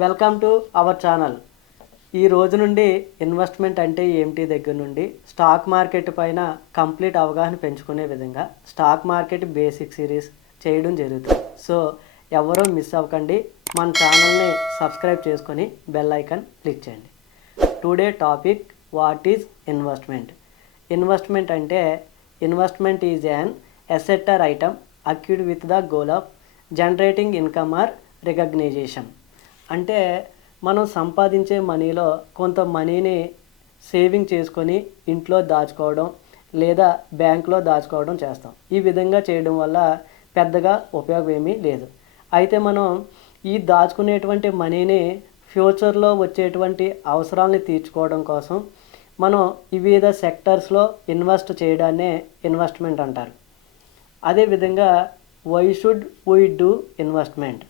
Welcome to our channel. ఈ రోజు నుండి ఇన్వెస్ట్మెంట్ అంటే ఏమిటి దగ్గర నుండి స్టాక్ మార్కెట్ పైన కంప్లీట్ అవగాహన పెంచుకునే విధంగా స్టాక్ మార్కెట్ బేసిక్ సిరీస్ చేయడం జరుగుతుంది. సో ఎవరూ మిస్ అవ్వకండి, మన ఛానల్ని సబ్స్క్రైబ్ చేసుకొని బెల్ ఐకాన్ క్లిక్ చేయండి. Today topic, what is investment? Investment అంటే investment is an asset or item acquired with the goal of generating income or recognition. అంటే మనం సంపాదించే మనీలో కొంత మనీని సేవింగ్ చేసుకొని ఇంట్లో దాచుకోవడం లేదా బ్యాంకులో దాచుకోవడం చేస్తాం. ఈ విధంగా చేయడం వల్ల పెద్దగా ఉపయోగం ఏమీ లేదు. అయితే మనం ఈ దాచుకునేటువంటి మనీని ఫ్యూచర్లో వచ్చేటువంటి అవసరాలని తీర్చుకోవడం కోసం మనం వివిధ సెక్టర్స్లో ఇన్వెస్ట్ చేయడాన్నే ఇన్వెస్ట్మెంట్ అంటారు. అదేవిధంగా why should we do investment?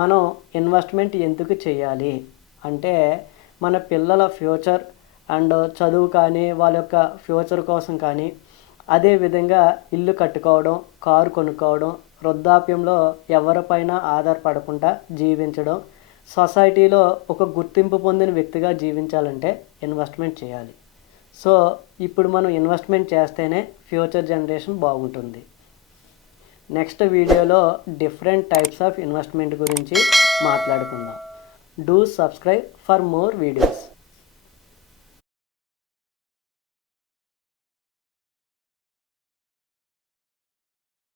మనం ఇన్వెస్ట్మెంట్ ఎందుకు చేయాలి అంటే మన పిల్లల ఫ్యూచర్ అండ్ చదువు కానీ వాళ్ళ యొక్క ఫ్యూచర్ కోసం కానీ, అదేవిధంగా ఇల్లు కట్టుకోవడం, కారు కొనుక్కోవడం, వృద్ధాప్యంలో ఎవరిపైన ఆధారపడకుండా జీవించడం, సొసైటీలో ఒక గుర్తింపు పొందిన వ్యక్తిగా జీవించాలంటే ఇన్వెస్ట్మెంట్ చేయాలి. సో ఇప్పుడు మనం ఇన్వెస్ట్మెంట్ చేస్తేనే ఫ్యూచర్ జనరేషన్ బాగుంటుంది. నెక్స్ట్ వీడియోలో డిఫరెంట్ టైప్స్ ఆఫ్ ఇన్వెస్ట్మెంట్ గురించి మాట్లాడుకుందాం. Do subscribe for more videos.